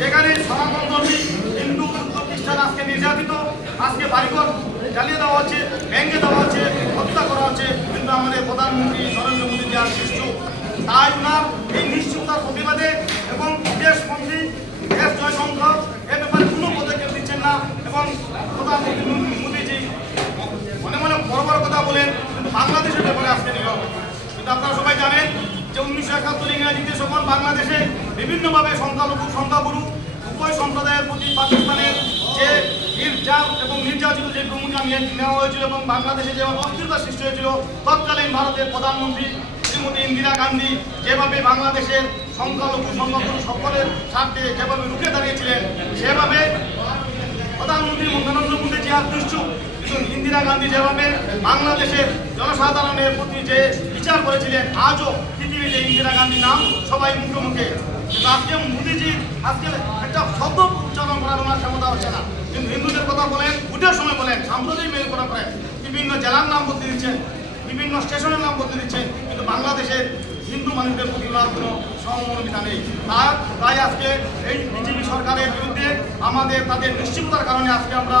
যেখানে সনাতনধর্মী হিন্দু খ্রিস্টান আজকে নির্যাতিত, আজকে বাড়িঘর জ্বালিয়ে দেওয়া হচ্ছে, ভেঙে দেওয়া হচ্ছে, হত্যা করা হচ্ছে, কিন্তু আমাদের প্রধানমন্ত্রী নরেন্দ্র মোদী যে আর নিশ্চুপ, তাই ওনার এই নিশ্চুপতার প্রতিবাদে এবং বিদেশমন্ত্রী এস জয়শঙ্কর এ ব্যাপারে কোনো পদক্ষেপ দিচ্ছেন না এবং প্রধানমন্ত্রী মোদীজি মনে মনে বড় বড় কথা বলেন, কিন্তু বাংলাদেশের ব্যাপারে আজকে নীরব। কিন্তু আপনারা সবাই জানেন যে 1971 ইংরেজিতে যখন বাংলাদেশে বিভিন্নভাবে সংখ্যাগুরু উভয় সম্প্রদায়ের প্রতি পাকিস্তানের যে নির্যাতন এবং নির্যাতিত যে ভূমিকা নেওয়া হয়েছিল এবং বাংলাদেশে যেভাবে অস্থিরতা সৃষ্টি হয়েছিল, তৎকালীন ভারতের প্রধানমন্ত্রী শ্রীমতী ইন্দিরা গান্ধী যেভাবে বাংলাদেশের সংখ্যাগুরু সকলের স্বার্থে যেভাবে রুখে দাঁড়িয়েছিলেন, সেভাবে প্রধানমন্ত্রী নরেন্দ্র মোদী যে আর নিশ্চুপ, কিন্তু ইন্দিরা গান্ধী যেভাবে বাংলাদেশের জনসাধারণের প্রতি যে বিচার করেছিলেন, আজও পৃথিবীতে ইন্দিরা গান্ধীর নাম সবাই মুখে মুখে। কিন্তু আজকে মোদীজি আজকে একটা শব্দ উচ্চারণ করার ওনার ক্ষমতা হচ্ছে না, কিন্তু হিন্দুদের কথা বলেন, ভোটের সময় বলেন, সাম্প্রদায়িক মেল করা করেন, বিভিন্ন জেলার নাম বদলে দিচ্ছেন, বিভিন্ন স্টেশনের নাম বদলে দিচ্ছেন, কিন্তু বাংলাদেশের হিন্দু মানুষদের প্রতি কোনো সহমর্মিতা নেই। তাই আজকে এই বিজেপি সরকারের বিরুদ্ধে তাদের নিশ্চিততার কারণে আজকে আমরা